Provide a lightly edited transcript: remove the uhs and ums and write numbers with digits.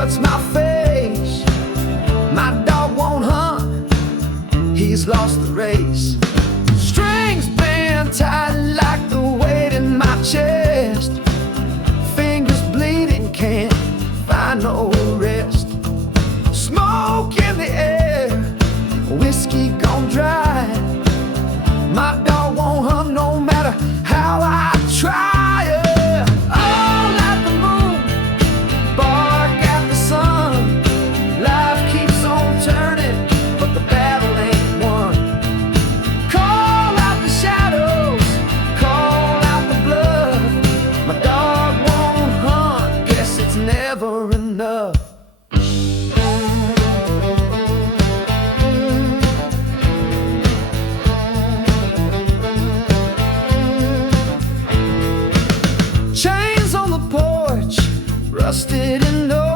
cuts my face. My dog won't hunt, he's lost the race. Strings been tied like the weight in my chest. Fingers bleeding, can't find no rest. Smoke in the air, whiskey gone dry. My dog won't hunt no matter how I try. All at the moon, bark at the sun. Life keeps on turning, but the battle ain't won. Call out the shadows, call out the blood. My dog won't hunt, guess it's never enough. Chains on the porch, rusted and old.